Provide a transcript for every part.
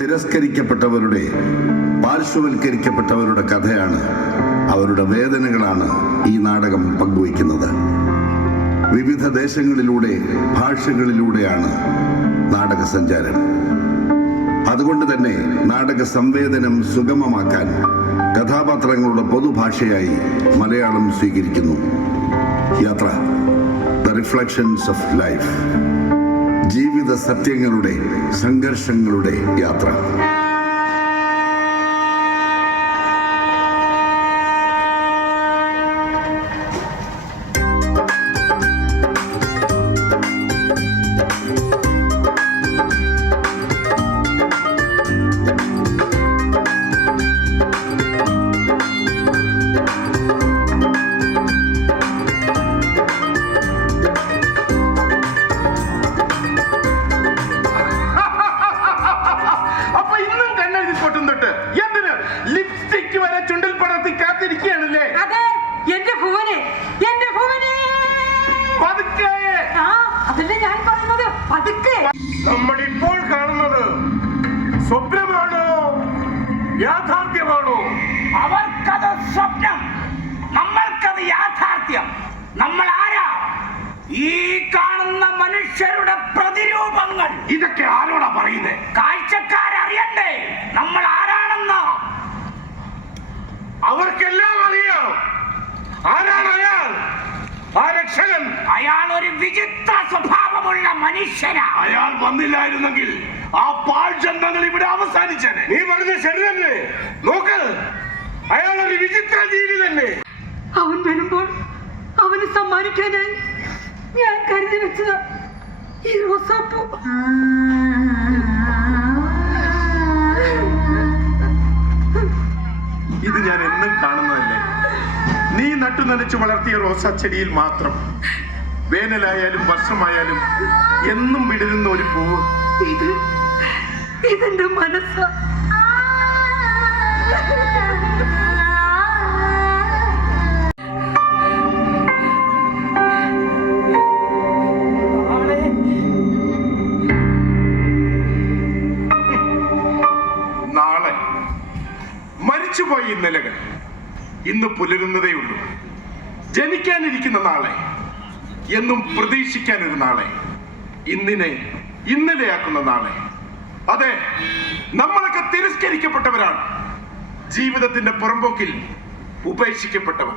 തിരസ്കരിക്കപ്പെട്ടവരുടെ പാർശ്വവൽക്കരിക്കപ്പെട്ടവരുടെ കഥയാണ് അവരുടെ വേദനകളാണ് ഈ നാടകം പങ്കുവയ്ക്കുന്നത്. വിവിധ ദേശങ്ങളിലൂടെ ഭാഷകളിലൂടെയാണ് നാടക സഞ്ചാരം അതുകൊണ്ട് തന്നെ നാടക സംവേദനം സുഗമമാക്കാൻ കഥാപാത്രങ്ങളുടെ പൊതുഭാഷയായി മലയാളം സ്വീകരിക്കുന്നു. യാത്ര ദ റിഫ്ലക്ഷൻസ് ഓഫ് ലൈഫ്. ജീവിത സത്യങ്ങളുടെ സംഘർഷങ്ങളുടെ യാത്ര. പതുക്കെ. നമ്മൾ ഇപ്പോൾ കാണുന്നത് സ്വപ്നമാണോ? യാഥാർത്ഥ്യമാണോ? അവർക്കത് സ്വപ്നം. നമ്മൾക്കത് യാഥാർത്ഥ്യം. നമ്മൾ ആരാ ഈ കാണുന്ന മനുഷ്യരുടെ പ്രതിരൂപങ്ങൾ. ഇതൊക്കെ ആരോടാ പറയുന്നത് കാഴ്ചക്കാരറിയണ്ടേ? നമ്മൾ ആരാണെന്ന് അവർക്കെല്ലാം അറിയാം. ആരാണ് അയാൾ? ആ രക്ഷകൻ. അയാൾ ഒരു വിചിത്ര മനുഷ്യനാ. അയാൾ വന്നില്ലായിരുന്നെങ്കിൽ ആ പാഴ് ജന്മങ്ങൾ ഇവിടെ അവസാനിച്ചേനെ. നീ പറഞ്ഞ ശരി തന്നെ നോക്ക് അയാൾ ഒരു വിചിത്ര ജീവി തന്നെ. അവൻ വരുമ്പോൾ അവന് സമ്മാനിക്കാനായി ഞാൻ കരുതി വെച്ചത് ഈ റോസാപ്പൂ. ഇത് ഞാൻ എന്നും കാണുന്നതല്ലേ? നീ നട്ടു നനച്ചു വളർത്തിയ റോസാ ചെടിയിൽ മാത്രം. വേനലായാലും വർഷമായാലും എന്നും വിടരുന്ന ഒരു പൂവ്. ഇത് ഇതെന്റെ മനസ്സാ. നാളെ മരിച്ചുപോയ ഇന്നലകൾ ഇന്ന് പുലരുന്നതേയുള്ളൂ ജനിക്കാനിരിക്കുന്ന നാളെ എന്നും പ്രതീക്ഷിക്കാൻ ഒരു നാളെ. ഇന്നിനെ ഇന്നലെയാക്കുന്ന നാളെ. അതെ നമ്മളൊക്കെ തിരസ്കരിക്കപ്പെട്ടവരാണ്. ജീവിതത്തിന്റെ പുറമ്പോക്കിൽ ഉപേക്ഷിക്കപ്പെട്ടവർ.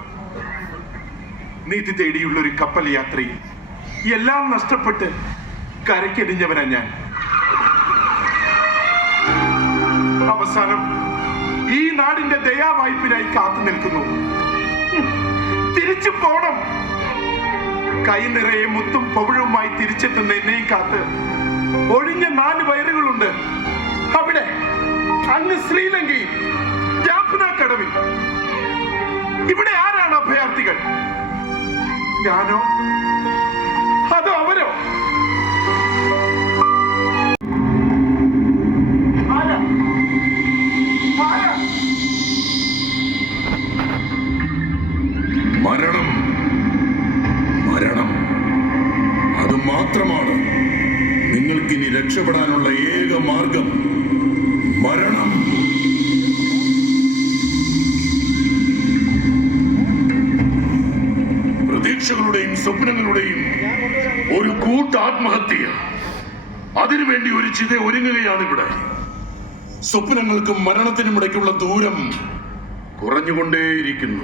നീതി തേടിയുള്ള ഒരു കപ്പൽ യാത്രയിൽ എല്ലാം നഷ്ടപ്പെട്ട് കരക്കെടിഞ്ഞവനാ ഞാൻ. അവസാനം ഈ നാടിന്റെ ദയാവായ്പിനായി കാത്തു നിൽക്കുന്നു. തിരിച്ചു പോണം. കൈ നിറയെ മുത്തും പൊവിഴുമായി തിരിച്ചെത്തുന്ന എന്നെയും കാത്ത് ഒഴിഞ്ഞ നാല് വയറുകളുണ്ട്. അവിടെ അന്ന് ശ്രീലങ്കയിൽ കടവിൽ. ഇവിടെ ആരാണ് അഭയാർത്ഥികൾ? ഞാനോ? അതിനുവേണ്ടി ഒരു ചിത ഒരുങ്ങുകയാണ് ഇവിടെ. സ്വപ്നങ്ങൾക്കും മരണത്തിനും ഇടയ്ക്കുള്ള ദൂരം കുറഞ്ഞുകൊണ്ടേയിരിക്കുന്നു.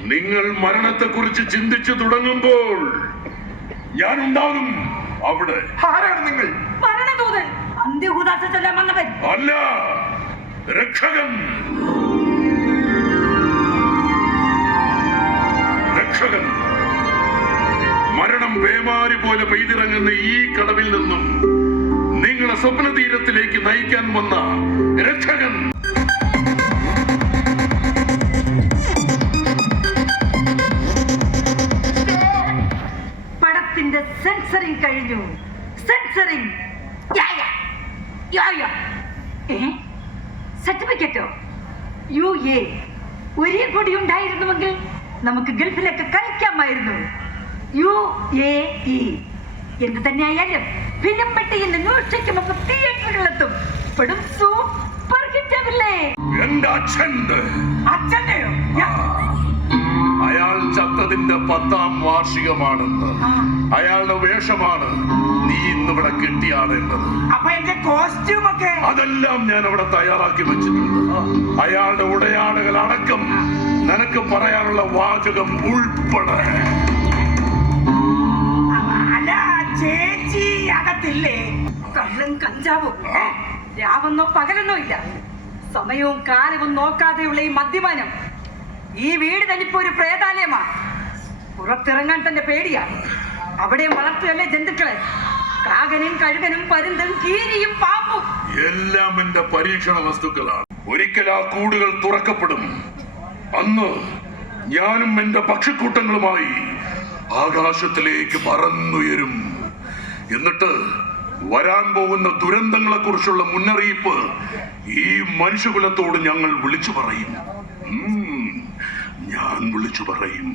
നിങ്ങൾ മരണത്തെക്കുറിച്ച് ചിന്തിച്ചു തുടങ്ങുമ്പോൾ ഞാൻ ഉണ്ടാകും അവിടെ. ആരാണ് നിങ്ങൾ? മരണദൂതൻ. അല്ല രക്ഷകൻ. രക്ഷകൻ. മരണം പേമാരി പോലെ പെയ്തിറങ്ങുന്ന ഈ കടവിൽ നിന്നും നിങ്ങളെ സ്വപ്ന തീരത്തിലേക്ക് നയിക്കാൻ വന്ന രക്ഷകൻ. പടത്തിന്റെ സെൻസറിങ് കഴിഞ്ഞു. സെൻസറിങ്. സർട്ടിഫിക്കറ്റോ? U A. ഒരേ കൂടി ഉണ്ടായിരുന്നുവെങ്കിൽ നമുക്ക് ഗൾഫിലൊക്കെ കളിക്കാമായിരുന്നു. U A E. എന്ത് തന്നെയായാലും ഫിലിം നിന്ന് ഇന്ന് ന്യൂസ് തിയേറ്ററുകളിലെത്തും ഇപ്പോഴും സൂപ്പർ ഹിറ്റല്ലേ എന്റെ അച്ഛന്റെ അച്ഛന്റെയോ അയാൾ ചത്തതിന്റെ പത്താം വാർഷികമാണെന്ന്. അയാളുടെ വേഷമാണ് നീ ഇന്നിവിടെ കിട്ടിയാണെന്നത് അപ്പൊ എന്റെ കോസ്റ്റ്യൂം ഒക്കെ അതെല്ലാം ഞാൻ അവിടെ തയ്യാറാക്കി വെച്ചിട്ടുണ്ട്. അയാളുടെ ഉടയാടകൾ അടക്കം നിനക്ക് പറയാനുള്ള വാചകം ഉൾപ്പെടെ. ചേച്ചി അകത്തില്ലേ? കള്ളും കഞ്ചാവും. രാവെന്നോ പകലെന്നോ ഇല്ല. സമയവും കാലവും നോക്കാതെയുള്ള ഈ മദ്യപാനം ഈ വീട് തനിപ്പോ ഒരു പ്രേതാലയമാണ് പുറത്തിറങ്ങാൻ തന്നെ പേടിയാണ് അവിടെ വളർത്തുകയല്ലേ ജന്തുക്കളെ. കാകനും കഴുകനും പരുന്തും കീരിയും പാമ്പും. എല്ലാം എന്റെ പരീക്ഷണ വസ്തുക്കളാണ്. ഒരിക്കൽ ആ കൂടുകൾ തുറക്കപ്പെടും. അന്ന് ഞാനും എന്റെ പക്ഷിക്കൂട്ടങ്ങളുമായി ആകാശത്തിലേക്ക് പറന്നുയരും. എന്നിട്ട് വരാൻ പോകുന്ന ദുരന്തങ്ങളെ കുറിച്ചുള്ള മുന്നറിയിപ്പ് ഈ മനുഷ്യകുലത്തോട് ഞങ്ങൾ വിളിച്ചു പറയും. ഞാൻ വിളിച്ചു പറയും.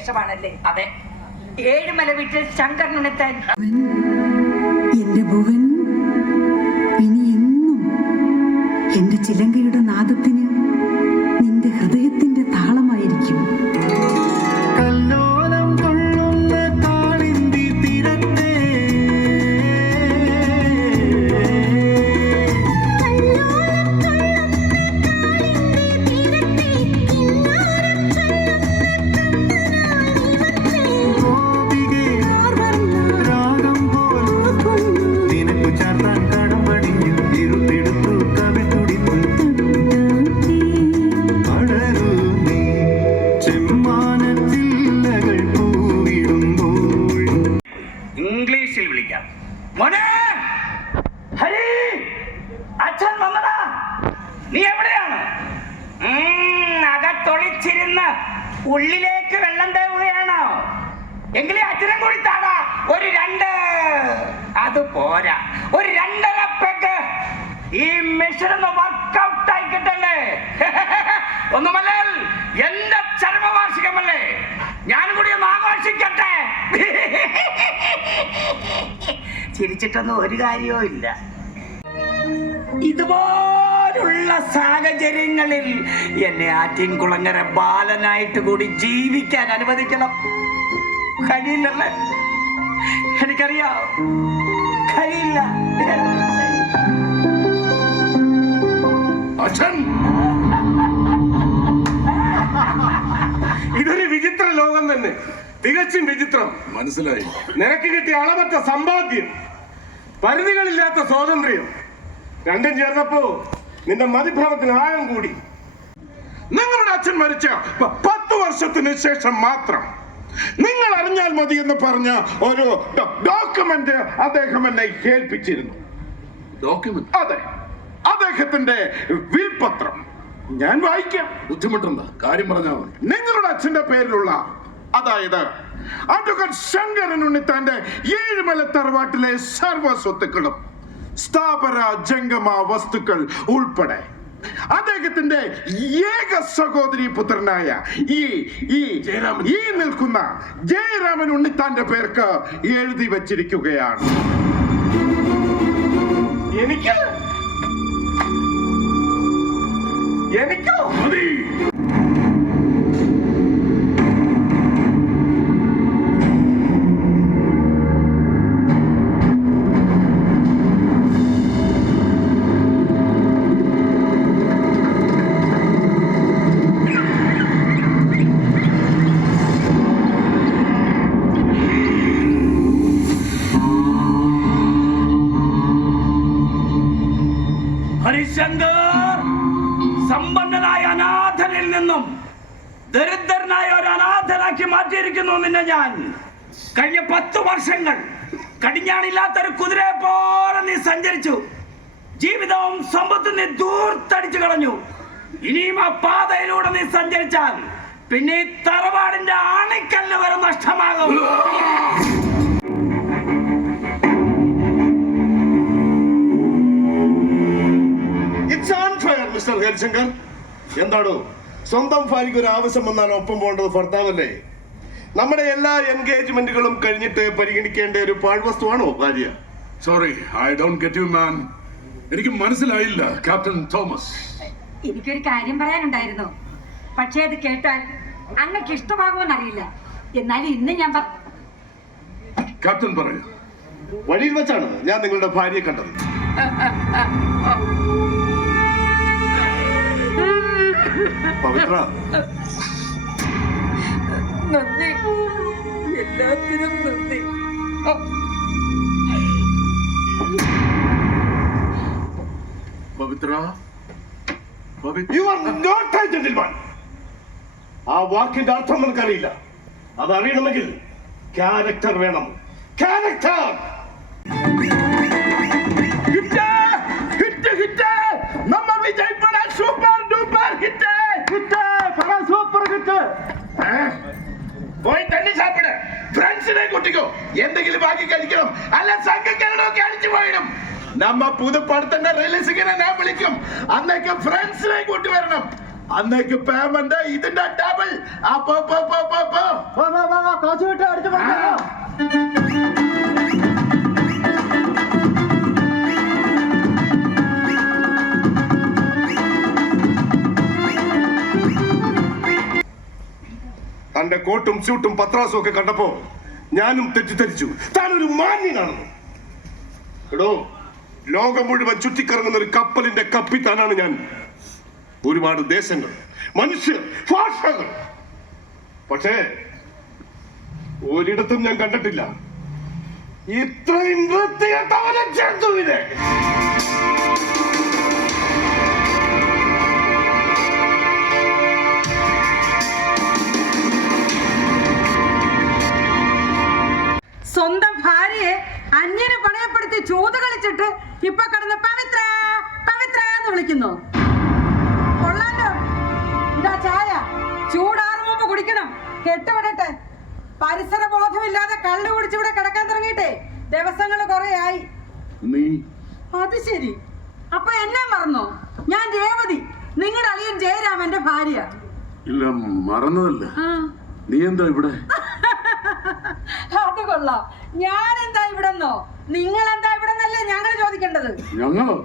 വേഷമാണല്ലേ അതെ. ഏഴുമല ഭുവൻ ഇനി എന്നും എന്റെ ചിലങ്കയുടെ വെള്ളം തേവുകയാണോ? എങ്കിലേ അച്ഛനും കൂടി താടാ. ഒരു രണ്ട്. അത് പോരാ. ഒരു രണ്ടര പെഗ് ഈ മെഷീൻ ഒന്ന് വർക്കൗട്ട് ആയിക്കിട്ടല്ലേ ഒന്നുമല്ലേ എന്റെ ചരമവാർഷികമല്ലേ? ഞാനും കൂടി ഒന്ന് ആഘോഷിക്കട്ടെ. ചിരിച്ചിട്ടൊന്നും ഒരു കാര്യവും ഇല്ല. ഇതുപോലുള്ള സാഹചര്യങ്ങളിൽ എന്നെ ആറ്റിൻകുളങ്ങര ബാലനായിട്ട് കൂടി ജീവിക്കാൻ അനുവദിക്കണം. കഴിയില്ലല്ലേ? എനിക്കറിയാം. കഴിയില്ല. അച്ഛൻ! ഇതൊരു വിചിത്ര ലോകം തന്നെ. തികച്ചും വിചിത്രം. മനസ്സിലായി. നിനക്ക് കിട്ടിയ അളവറ്റ സമ്പാദ്യം. പരിധികളില്ലാത്ത സ്വാതന്ത്ര്യം. രണ്ടും ചേർന്നപ്പോ നിന്റെ മതിഭ്രമത്തിന് ആഴം കൂടി. നിങ്ങളുടെ അച്ഛൻ മരിച്ച പത്ത് വർഷത്തിന് ശേഷം മാത്രം നിങ്ങൾ അറിഞ്ഞാൽ മതി എന്ന് പറഞ്ഞ ഒരു ഡോക്യുമെന്റ് അദ്ദേഹം എന്നെ കേൾപ്പിച്ചിരുന്നു ഡോക്യുമെന്റ്? അതെ. അദ്ദേഹത്തിന്റെ വിൽപത്രം. ഞാൻ വായിക്കാം. ബുദ്ധിമുട്ടുണ്ട്. കാര്യം പറഞ്ഞാൽ മതി. നിങ്ങളുടെ അച്ഛന്റെ പേരിലുള്ള അതായത് അഡ്വക്കേറ്റ് ശങ്കരൻ ഉണ്ണിത്താന്റെ ഏഴുമല തറവാട്ടിലെ സർവ സ്വത്തുക്കളും സ്ഥാപന ജംഗമ വസ്തുക്കൾ ഉൾപ്പെടെ. അദ്ദേഹത്തിന്റെ ഏക സഹോദരി പുത്രനായ ഈ ഈ. ഈ നിൽക്കുന്ന ജയരാമൻ ഉണ്ണിത്താന്റെ പേർക്ക് എഴുതി വച്ചിരിക്കുകയാണ്. എനിക്ക്? എനിക്കോ? അനാഥനാക്കി മാറ്റിയിരിക്കുന്നു നിന്നെ ഞാൻ. കഴിഞ്ഞ പത്ത് വർഷങ്ങൾ കടിഞ്ഞാണില്ലാത്തൊരു കുതിരയെ പോലെ നീ സഞ്ചരിച്ചു. ജീവിതവും സമ്പത്തും നീ ദൂർത്തടിച്ചു കളഞ്ഞു. ഇനിയും ആ പാതയിലൂടെ നീ സഞ്ചരിച്ചാൽ പിന്നെ ഈ തറവാടിന്റെ ആണിക്കല്ല് വരെ നഷ്ടമാകും. എന്താണോ സ്വന്തം ഭാര്യയ്ക്ക് ഒരു ആവശ്യം വന്നാൽ ഒപ്പം പോകേണ്ടത് ഭർത്താവല്ലേ? നമ്മുടെ എല്ലാ എൻഗേജ്മെന്റുകളും കഴിഞ്ഞിട്ട് പരിഗണിക്കേണ്ട ഒരു പാഴ്വസ്തുവാണോ ഭാര്യ? Sorry I don't get you man എനിക്ക് മനസ്സിലായില്ല ക്യാപ്റ്റൻ തോമസ് എനിക്കൊരു കാര്യം പറയാനുണ്ടായിരുന്നു. പക്ഷേ അത് കേട്ടാൽ അങ്ങക്ക് ഇഷ്ടമാകുമെന്നറിയില്ല. എന്നാലും ഇന്ന് ഞാൻ ക്യാപ്റ്റൻ പറയൂ. വഴിയിൽ വെച്ചാണ് ഞാൻ നിങ്ങളുടെ ഭാര്യയെ കണ്ടത്. പവിത്ര. നന്ദി. എല്ലാത്തിനും നന്ദി. Pavithra. You are not a gentleman ആ വാക്കിന്റെ അർത്ഥം നിനക്കറിയില്ല അതറിയണമെങ്കിൽ ക്യാരക്ടർ വേണം. ക്യാരക്ടർ ഇരിക്ക് പോയി തണ്ണി സാപ്പിട് ഫ്രണ്ട്സിനെ കുട്ടിക്കോ. എന്തെങ്കിലും ബാക്കി കഴിക്കണം. അല്ല സംഘക്കാരനൊക്കെ അടിച്ചു പോയിടും. നമ്മ പുതുപ്പടത്തിന്റെ റിലീസിങ്ങിനെ ഞാൻ വിളിക്കും. അന്നേക്ക് ഫ്രണ്ട്സിനെ കൂട്ടി വരണം. അന്നേക്ക് പേമെന്റ് ഇതിന്റെ ഡബിൾ അപ്പൊ കാശ് വിട്ട് അടിച്ചു തന്റെ കോട്ടും സ്യൂട്ടും പത്രാസും ഒക്കെ കണ്ടപ്പോ ഞാനും തെറ്റിദ്ധരിച്ചു. ഒരു മാന്യനാണെന്ന് എടോ ലോകം മുഴുവൻ ചുറ്റിക്കറങ്ങുന്ന ഒരു കപ്പലിന്റെ കപ്പിത്താനാണ് ഞാൻ. ഒരുപാട് ദേശങ്ങൾ മനുഷ്യർ ഭാഷകൾ. പക്ഷേ ഒരിടത്തും ഞാൻ കണ്ടിട്ടില്ല. ഇത്രയും വൃത്തികെട്ടവനെ ജന്തുവിനെ ചൂത് കളിച്ചിട്ട് ഇപ്പൊ കിടന്ന് പവിത്ര പവിത്ര എന്ന് വിളിക്കുന്നു. കൊള്ളാലോ. ഇതാ ചായ. ചൂടാറും മുമ്പ് കുടിക്കണം. കെട്ടുവിടട്ടെ. പരിസര ബോധമില്ലാതെ കള്ളു കുടിച്ചിവിടെ കിടക്കാൻ തുടങ്ങിയിട്ടേ. ദിവസങ്ങൾ കുറെ ആയി നീ അത് ശരി. അപ്പൊ എന്നെ മറന്നോ? ഞാൻ രേവതി. നിങ്ങളുടെ അളിയൻ ജയരാമന്റെ ഭാര്യ. ഇല്ല മറന്നതല്ല. നീ എന്താ ഇവിടെ? അത് കൊള്ളാം. ഞാൻ എന്താ ഇവിടെന്നോ? നിങ്ങൾ എന്താ ഇവിടെ നിന്നല്ലേ ഞങ്ങൾ ചോദിക്കേണ്ടത്? ഞങ്ങളോ?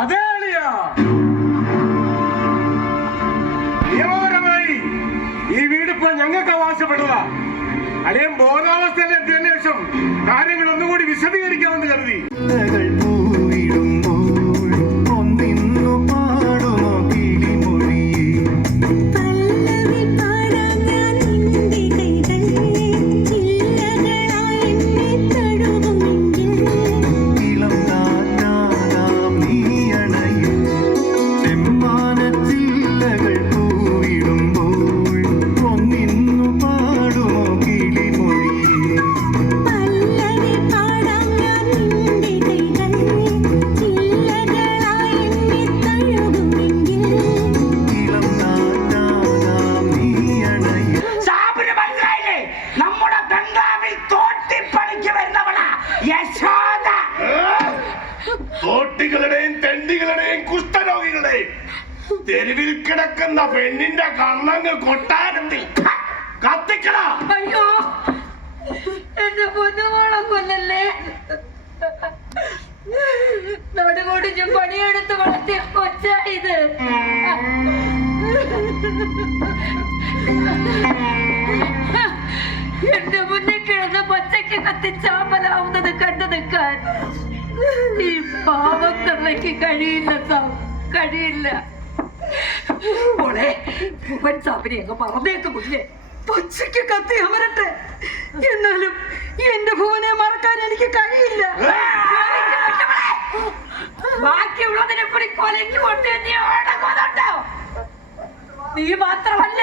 അതേ അളിയാ. നിയമപരമായി ഈ വീട് ഇപ്പൊ ഞങ്ങൾക്ക് അവകാശപ്പെടുക അടിയൻ ബോധാവസ്ഥയിലെത്തിയതിനു ശേഷം കാര്യങ്ങൾ ഒന്നുകൂടി വിശദീകരിക്കാമെന്ന് കരുതി. കൊട്ടാരത്തിൽ. കത്തിക്കണ അയ്യോ എന്റെ പൊന്നുമോളം കൊല്ലല്ലേ? നടുകൊടിഞ്ഞ് പണിയെടുത്ത് വളർത്തിയ കൊച്ച ഇത്. എന്റെ മുന്നിൽ കിടന്ന് പച്ചയ്ക്ക് കത്തിച്ചാമ്പലാവുന്നത് കണ്ടു നിൽക്കാൻ ഈ പാവത്തമ്മയ്ക്ക് കഴിയില്ല കഴിയില്ല. മോളെ പൂവൻ സാബിനെ അങ്ങ് പറഞ്ഞേക്ക് മുന്നേ പച്ചയ്ക്ക് കത്തി അമരട്ടെ. എന്നാലും എന്റെ ഭുവനെ മറക്കാൻ എനിക്ക് കഴിയില്ല. കൂടി നീ മാത്രമല്ല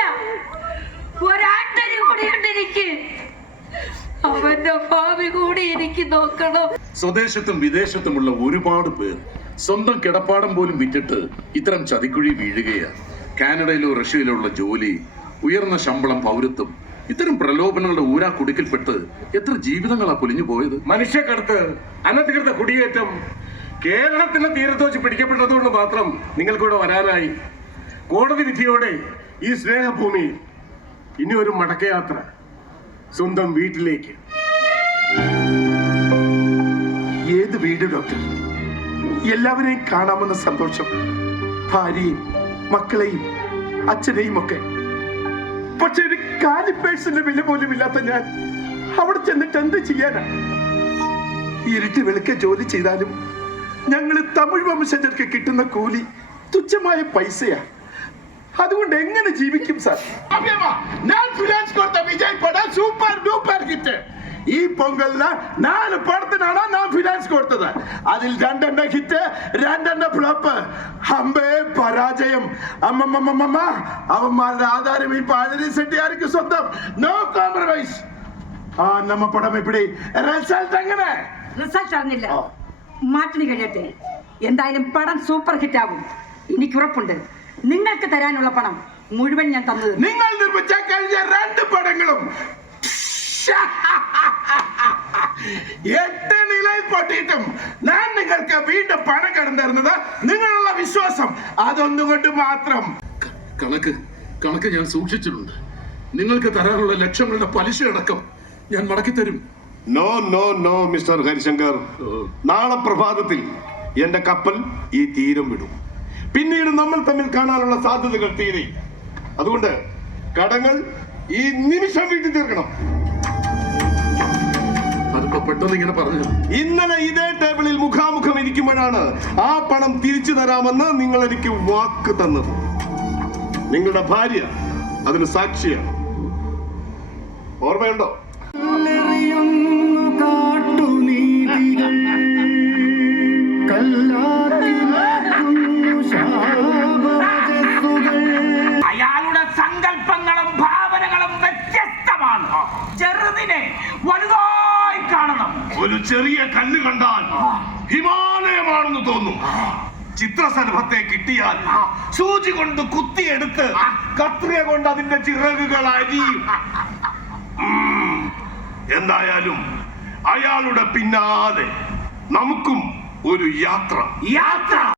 അവന്റെ ഭാവി കൂടി എനിക്ക് നോക്കണം. സ്വദേശത്തും വിദേശത്തുമുള്ള ഒരുപാട് പേർ സ്വന്തം കിടപ്പാടം പോലും വിറ്റിട്ട് ഇത്തരം ചതിക്കുഴി വീഴുകയാണ്. കാനഡയിലോ റഷ്യയിലോ ഉള്ള ജോലി ഉയർന്ന ശമ്പളം പൗരത്വം ഇത്തരം പ്രലോഭനങ്ങളുടെ ഊരാ കുടുക്കിൽപ്പെട്ട് എത്ര ജീവിതങ്ങളാ പൊലിഞ്ഞു പോയത്? മനുഷ്യക്കടത്ത് അനധികൃത കുടിയേറ്റം കേരളത്തിന്റെ തീരത്ത് വെച്ച് പിടിക്കപ്പെട്ടതുകൊണ്ട് മാത്രം നിങ്ങൾക്കിവിടെ വരാനായി. കോടതി വിധിയോടെ ഈ സ്നേഹഭൂമി ഇനി ഒരു മടക്കയാത്ര സ്വന്തം വീട്ടിലേക്ക്. ഏത് വീട് ഡോക്ടർ? എല്ലാവരെയും കാണാമെന്ന സന്തോഷം. ഭാര്യയും മക്കളെയും അച്ഛനെയും ഒക്കെ. പക്ഷെ ഒരു കാലിപ്പേഴ്സിന്റെ വില പോലും ഇല്ലാത്ത ഞാൻ അവിടെ ചെന്നിട്ട് എന്ത് ചെയ്യാനാ? ഇരുട്ട് വെളുക്കെ ജോലി ചെയ്താലും ഞങ്ങൾ തമിഴ് വംശജർക്ക് കിട്ടുന്ന കൂലി തുച്ഛമായ പൈസയാ. അതുകൊണ്ട് എങ്ങനെ ജീവിക്കും സാർ? ഞാൻ ഫിനാൻസ് കൊടുത്ത വിജയ് സൂപ്പർ ഡൂപ്പർ ഹിറ്റ് ഈ പൊങ്കലിന് നാല് പടത്തിനാണ് ഞാൻ ഫിനാൻസ് കൊടുത്തത്. അതിൽ രണ്ടെണ്ണ ഹിറ്റ് രണ്ടെണ്ണ ഫ്ലോപ്പ് അമ്പേ പരാജയം. അമ്മമ്മമ്മമ്മ അവന്മാരുടെ ആധാരം ഈ പാഴരി സെട്ടിയാർക്ക് സ്വന്തം. നോ കോംപ്രമൈസ് ആ നമ്മ പടം എപ്പിടി? റിസൾട്ട് എങ്ങനെ? റിസൾട്ട് അറിഞ്ഞില്ല. മാറ്റിന് കഴിയട്ടെ. എന്തായാലും പടം സൂപ്പർ ഹിറ്റ് ആകും. എനിക്ക് ഉറപ്പുണ്ട്. നിങ്ങൾക്ക് തരാനുള്ള പണം മുഴുവൻ ഞാൻ തന്നത്. നിങ്ങൾ നിർമ്മിച്ച കഴിഞ്ഞ രണ്ട് പടങ്ങളും എട്ട് നിലയിൽ പൊട്ടിയിട്ടും ഞാൻ നിങ്ങൾക്ക് വീണ്ടും പണം കിടന്നിരുന്നത് നിങ്ങളുള്ള വിശ്വാസം. അതൊന്നുകൊണ്ട് മാത്രം. കണക്ക് കണക്ക് ഞാൻ സൂക്ഷിച്ചിട്ടുണ്ട്. നിങ്ങൾക്ക് തരാനുള്ള ലക്ഷങ്ങളുടെ പലിശ അടക്കം ഞാൻ മടക്കി തരും. No no no mister Harishankar. നാളെ പ്രഭാതത്തിൽ എന്റെ കപ്പൽ ഈ തീരം വിടും. പിന്നീട് നമ്മൾ തമ്മിൽ കാണാനുള്ള സാധ്യതകൾ തീരെ. അതുകൊണ്ട് കടങ്ങൾ ഈ നിമിഷം വീട്ടിൽ തീർക്കണം. പെട്ടെന്ന് ഇങ്ങനെ പറഞ്ഞു ഇന്നലെ ഇതേ ടേബിളിൽ മുഖാമുഖം ഇരിക്കുമ്പോഴാണ് ആ പണം തിരിച്ചു തരാമെന്ന് നിങ്ങൾ എനിക്ക് വാക്ക് തന്നത്. നിങ്ങളുടെ ഭാര്യ അതിന് സാക്ഷിയാണ്. ഓർമ്മയുണ്ടോ? കാട്ടു കാട്ടുനീതികൾ ചിത്രശലഭത്തെ കിട്ടിയാൽ സൂചി കൊണ്ട് കുത്തിയെടുത്ത് കത്രിക കൊണ്ട് അതിന്റെ ചിറകുകൾ അരിയും എന്തായാലും അയാളുടെ പിന്നാലെ നമുക്കും ഒരു യാത്ര. യാത്ര.